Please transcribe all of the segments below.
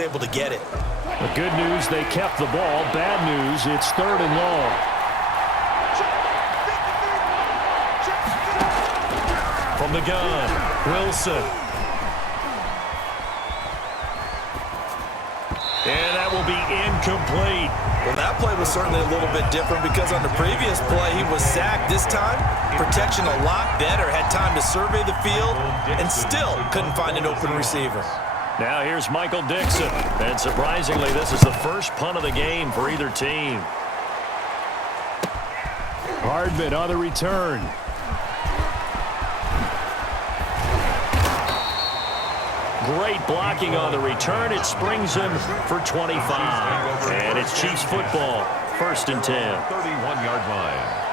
able to get it. The good news, they kept the ball. Bad news, it's 3rd and long. From the gun, Wilson. And that will be incomplete. Well, that play was certainly a little bit different because on the previous play, he was sacked. This time, protection a lot better. Had time to survey the field and still couldn't find an open receiver. Now here's Michael Dixon. And surprisingly, this is the first punt of the game for either team. Hardman on the return. Great blocking on the return. It springs him for 25. And it's Chiefs football. 1st and 10. 31-yard line.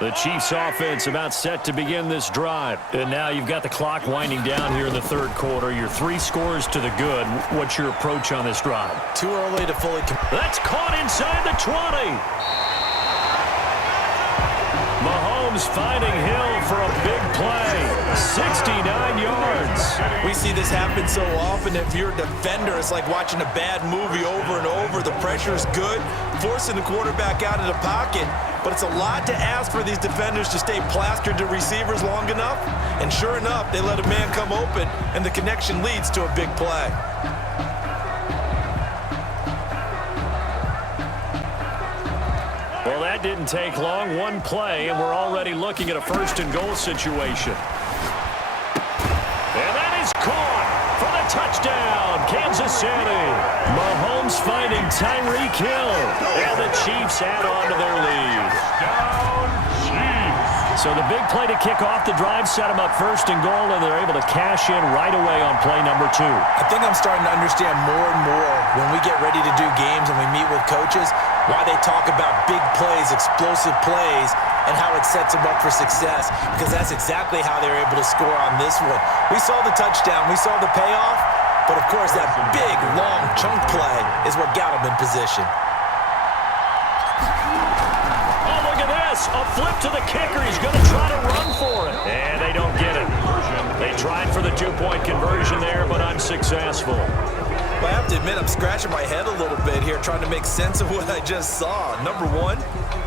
The Chiefs offense about set to begin this drive. And now you've got the clock winding down here in the 3rd quarter. You're 3 scores to the good. What's your approach on this drive? Too early to fully... That's caught inside the 20. Mahomes finding Hill for a big play. 69 yards. We see this happen so often. If you're a defender, it's like watching a bad movie over and over. The pressure is good, forcing the quarterback out of the pocket. But it's a lot to ask for these defenders to stay plastered to receivers long enough. And sure enough, they let a man come open, and the connection leads to a big play. Well, that didn't take long. One play, and we're already looking at a 1st and goal situation. And that is caught for the touchdown, Kansas City. Mahomes finding Tyreek Hill, and the Chiefs add on to their lead. So the big play to kick off the drive set them up 1st and goal, and they're able to cash in right away on play number 2. I think I'm starting to understand more and more when we get ready to do games and we meet with coaches why they talk about big plays, explosive plays, and how it sets them up for success, because that's exactly how they're able to score on this one. We saw the touchdown, we saw the payoff, but of course that big, long chunk play is what got them in position. A flip to the kicker. He's going to try to run for it. And they don't get it. They tried for the 2-point conversion there, but unsuccessful. Well, I have to admit, I'm scratching my head a little bit here trying to make sense of what I just saw. Number 1,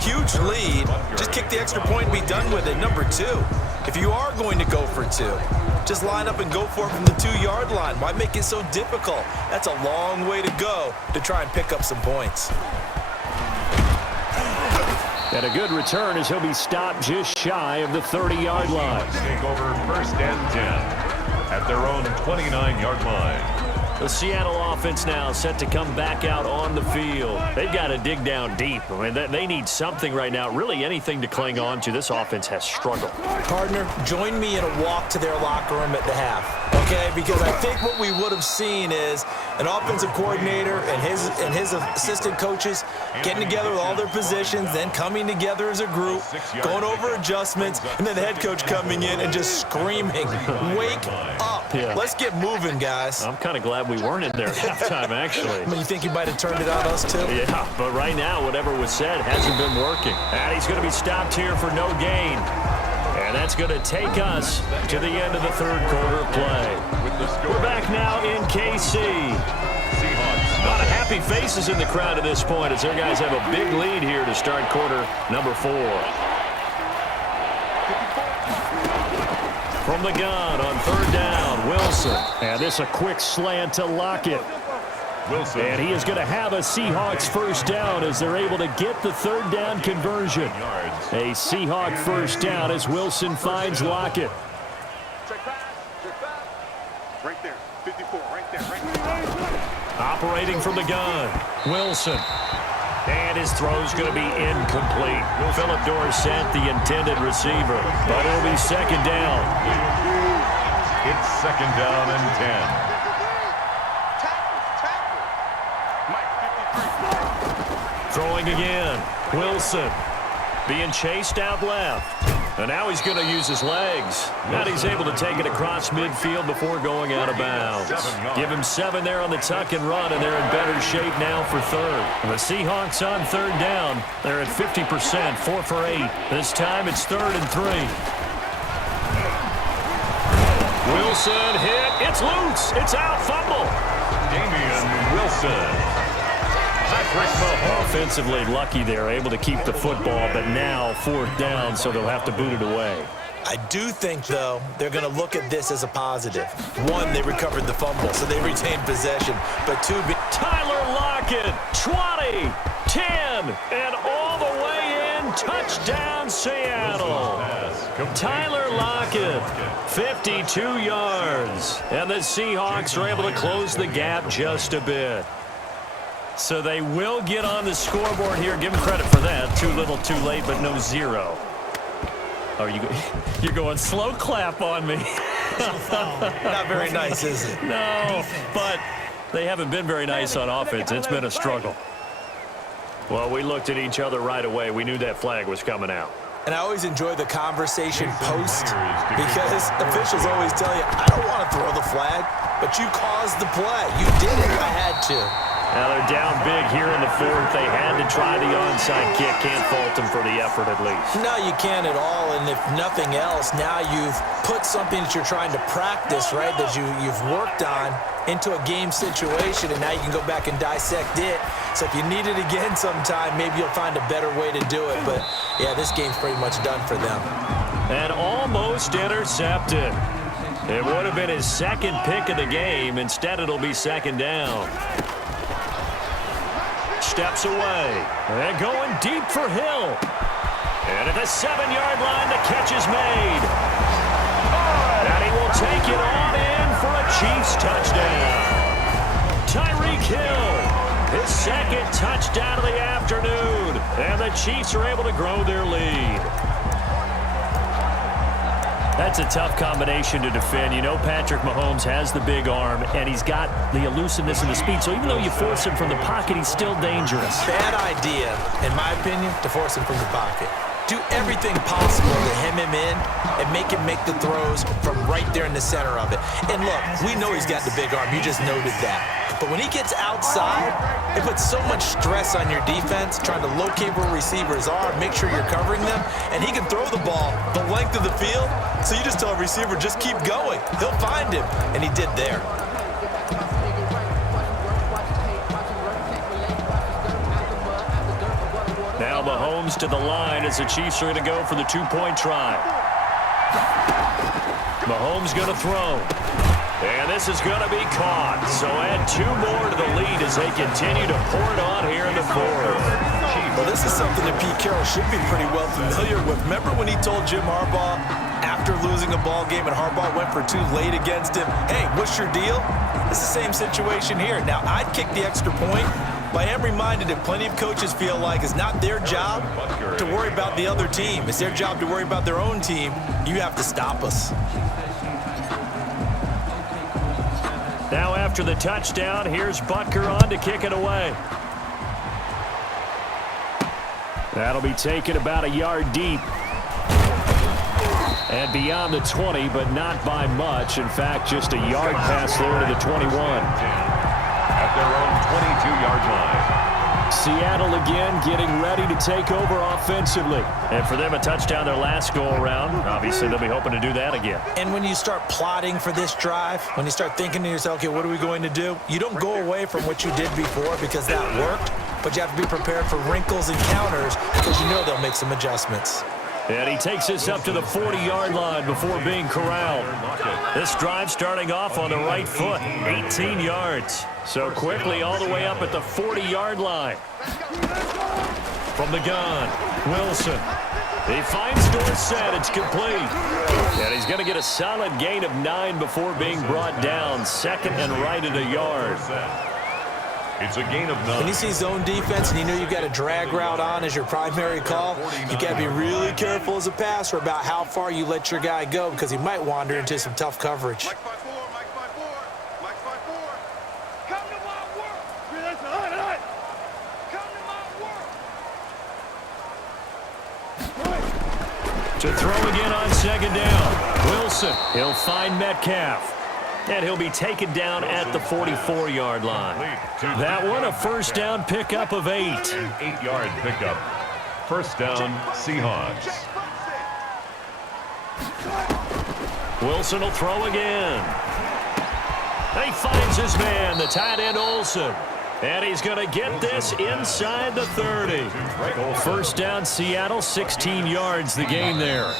huge lead. Just kick the extra point and be done with it. Number 2, if you are going to go for 2, just line up and go for it from the 2-yard line. Why make it so difficult? That's a long way to go to try and pick up some points. And a good return as he'll be stopped just shy of the 30-yard line. Take over 1st and 10 at their own 29-yard line. The Seattle offense now set to come back out on the field. They've got to dig down deep. I mean, they need something right now, really anything to cling on to. This offense has struggled. Partner, join me in a walk to their locker room at the half, okay? Because I think what we would have seen is an offensive coordinator and his assistant coaches getting together with all their positions, then coming together as a group, going over adjustments, and then the head coach coming in and just screaming, wake up. Yeah. Let's get moving, guys. I'm kind of glad we weren't in there at halftime, actually. I mean, you think you might have turned it on us, too? Yeah, but right now, whatever was said hasn't been working. And he's going to be stopped here for no gain. And that's going to take us to the end of the 3rd quarter of play. We're back now in KC. A lot of happy faces in the crowd at this point as their guys have a big lead here to start quarter number 4. From the gun on 3rd down, Wilson. And this a quick slant to Lockett. Wilson. And he is going to have a Seahawks 1st down as they're able to get the 3rd down conversion. A Seahawk 1st down as Wilson finds Lockett. Right there, 54, right there. Operating from the gun, Wilson. And his throw's going to be incomplete. Philip Dorsett, the intended receiver. But it'll be 2nd down. It's 2nd down and 10. Throwing again, Wilson. Being chased out left. And now he's going to use his legs. Now he's able to take it across midfield before going out of bounds. Give him 7 there on the tuck and run, and they're in better shape now for 3rd. The Seahawks on 3rd down. They're at 50%, 4 for 8. This time it's 3rd and 3. Wilson hit. It's loose. It's out. Fumble. Damian Wilson. Patrick Mahomes. Offensively lucky there, able to keep the football, but now 4th down, so they'll have to boot it away. I do think, though, they're going to look at this as a positive. One, they recovered the fumble, so they retained possession. But two, Tyler Lockett, 20, 10, and all the way in. Touchdown, Seattle. Tyler Lockett, 52 yards. And the Seahawks are able to close the gap just a bit. So they will get on the scoreboard here. Give them credit for that. Too little, too late, but no 0. Oh, you're going slow clap on me. not very nice, is it? No, but they haven't been very nice on offense. It's been a struggle. Well, we looked at each other right away. We knew that flag was coming out. And I always enjoy the conversation post because officials always tell you, I don't want to throw the flag, but you caused the play. You did it. I had to. Now they're down big here in the 4th. They had to try the onside kick. Can't fault them for the effort at least. No, you can't at all. And if nothing else, now you've put something that you're trying to practice, right, that you've worked on into a game situation, and now you can go back and dissect it. So if you need it again sometime, maybe you'll find a better way to do it. But, yeah, this game's pretty much done for them. And almost intercepted. It would have been his 2nd pick of the game. Instead, it'll be 2nd down. Steps away. And going deep for Hill. And at the 7-yard line, the catch is made. And he will take it on in for a Chiefs touchdown. Tyreek Hill, his 2nd touchdown of the afternoon. And the Chiefs are able to grow their lead. That's a tough combination to defend. You know Patrick Mahomes has the big arm, and he's got the elusiveness and the speed. So even though you force him from the pocket, he's still dangerous. Bad idea, in my opinion, to force him from the pocket. Do everything possible to hem him in and make him make the throws from right there in the center of it. And look, we know he's got the big arm. You just noted that. But when he gets outside, it puts so much stress on your defense trying to locate where receivers are, make sure you're covering them, and he can throw the ball the length of the field. So you just tell a receiver, just keep going. He'll find him, and he did there. Now Mahomes to the line as the Chiefs are going to go for the 2-point try. Mahomes going to throw. And this is going to be caught. So add 2 more to the lead as they continue to pour it on here in the 4th. Well, this is something that Pete Carroll should be pretty well familiar with. Remember when he told Jim Harbaugh after losing a ball game and Harbaugh went for 2 late against him, hey, what's your deal? It's the same situation here. Now, I'd kick the extra point, but I am reminded that plenty of coaches feel like it's not their job to worry about the other team. It's their job to worry about their own team. You have to stop us. Now after the touchdown, here's Butker on to kick it away. That'll be taken about a yard deep. And beyond the 20, but not by much. In fact, just a yard pass there to the 21. At their own 22-yard line. Seattle again getting ready to take over offensively. And for them, a touchdown their last go-around. Obviously, they'll be hoping to do that again. And when you start plotting for this drive, when you start thinking to yourself, okay, what are we going to do? You don't go away from what you did before because that worked, but you have to be prepared for wrinkles and counters because you know they'll make some adjustments. And he takes us up to the 40-yard line before being corralled. This drive starting off on the right foot, 18 yards. So quickly all the way up at the 40-yard line. From the gun, Wilson. He finds Dorsett. It's complete. And he's going to get a solid gain of 9 before being brought down. 2nd and right at a yard. It's a gain of 9. When you see zone defense and you know you've got a drag route on as your primary call, you got to be really careful as a passer about how far you let your guy go because he might wander into some tough coverage. Mike 5-4, Mike 5-4, Mike 5-4. Come to my work. Come to my work. To throw again on 2nd down. Wilson, he'll find Metcalf. And he'll be taken down at the 44-yard line. That one, a first down pickup of 8. 8-yard pickup. First down, Seahawks. Wilson will throw again. He finds his man, the tight end Olsen. And he's going to get this inside the 30. First down, Seattle, 16 yards the game there.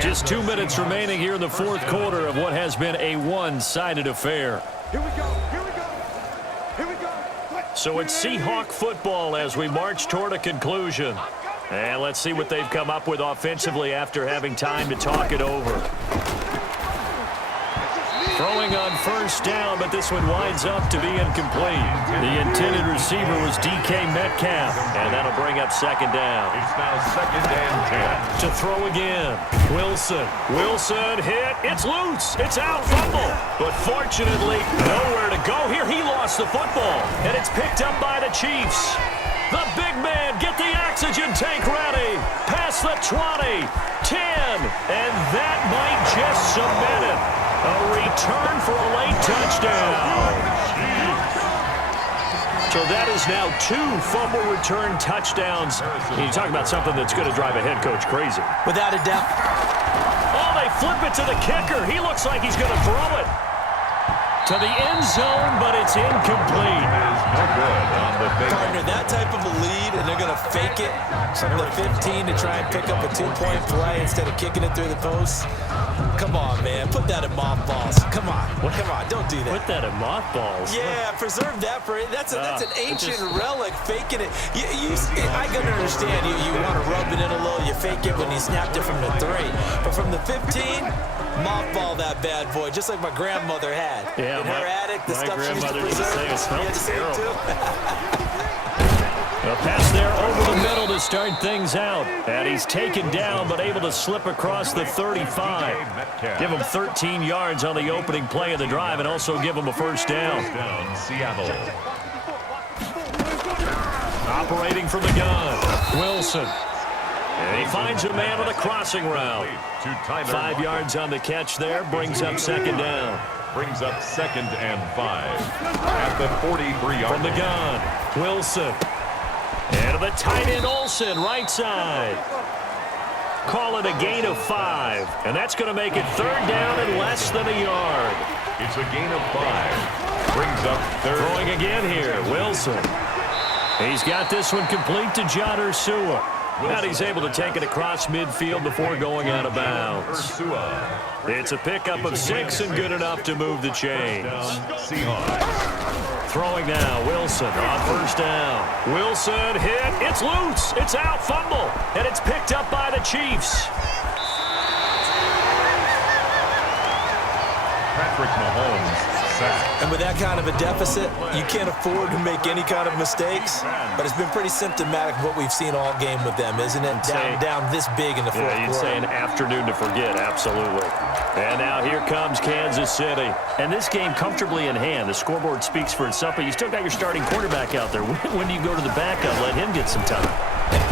Just 2 minutes remaining here in the fourth quarter of what has been a one-sided affair. Here we go. Here we go. Here we go. So it's Seahawk football as we march toward a conclusion. And let's see what they've come up with offensively after having time to talk it over. Throwing on first down, but this one winds up to be incomplete. The intended receiver was DK Metcalf, and that'll bring up second down. It's now 2nd and 10. To throw again, Wilson. Wilson hit. It's loose. It's out. Fumble. But fortunately, nowhere to go here. He lost the football, and it's picked up by the Chiefs. The big man, get the oxygen tank ready. Past the 20, 10, and that might just cement it. A return for a late touchdown. So that is now 2 fumble return touchdowns. You talk about something that's going to drive a head coach crazy. Without a doubt. Oh, they flip it to the kicker. He looks like he's going to throw it to the end zone, but it's incomplete. No good on the big Partner, that type of a lead, and they're going to fake it from the 15 to try and pick up a 2-point play instead of kicking it through the posts. Come on, man. Put that in mothballs. Come on. Come on. Don't do that. Put that in mothballs. Yeah, preserve that for it. That's an ancient relic, faking it. I can understand you want to rub it in a little. You fake it when you snapped it from the 3. But from the 15, mothball that bad boy, just like my grandmother had. Yeah, in her attic, the stuff she used to preserve. It smells terrible. Too. A pass there over the middle to start things out. And he's taken down, but able to slip across the 35. Give him 13 yards on the opening play of the drive and also give him a first down. Seattle. Operating from the gun, Wilson. And he finds a man on the crossing route. 5 yards on the catch there, brings up second down. Brings up 2nd and 5 at the 43-yard From the gun, Wilson. And to the tight end Olsen, right side. Call it a gain of 5. And that's going to make it third down and less than a yard. It's a gain of 5. Brings up third. Throwing again here, Wilson. He's got this one complete to John Ursua. And he's able to take it across midfield before going out of bounds. It's a pickup of 6 and good enough to move the chains. Throwing now, Wilson on first down. Wilson hit. It's loose. It's out. Fumble. And it's picked up by the Chiefs. Patrick Mahomes sacked. And with that kind of a deficit, you can't afford to make any kind of mistakes. But it's been pretty symptomatic of what we've seen all game with them, isn't it? Down this big in the fourth quarter. You'd say an afternoon to forget, absolutely. And now here comes Kansas City. And this game comfortably in hand. The scoreboard speaks for itself, but you still got your starting quarterback out there. When do you go to the backup? Let him get some time.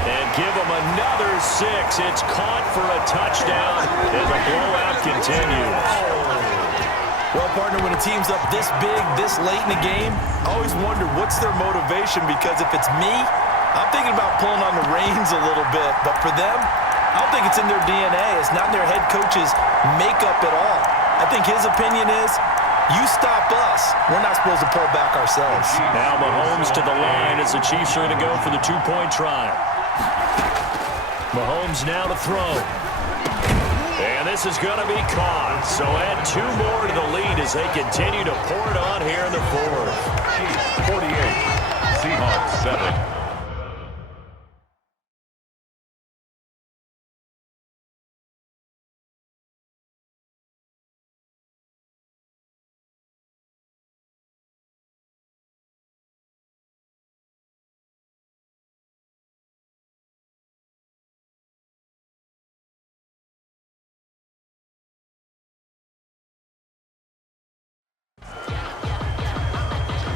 And give him another 6. It's caught for a touchdown as the blowout continues. Well, partner, when a team's up this big, this late in the game, I always wonder what's their motivation, because if it's me, I'm thinking about pulling on the reins a little bit. But for them, I don't think it's in their DNA. It's not in their head coach's makeup at all. I think his opinion is, you stop us, we're not supposed to pull back ourselves. Now Mahomes to the line as the Chiefs are going to go for the 2-point try. Mahomes now to throw. And this is going to be caught. So add 2 more to the lead as they continue to pour it on here in the fourth. 48, Seahawks 7.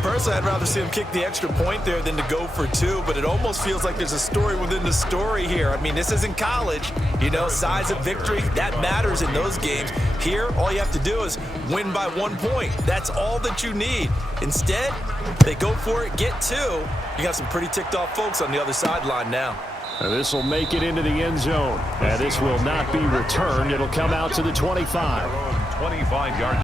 Personally, I'd rather see him kick the extra point there than to go for 2, but it almost feels like there's a story within the story here. I mean, this isn't college. You know, size of victory, that matters in those games. Here, all you have to do is win by 1 point. That's all that you need. Instead, they go for it, get 2. You got some pretty ticked off folks on the other sideline now. And this will make it into the end zone. And this will not be returned. It'll come out to the 25. 25 yards.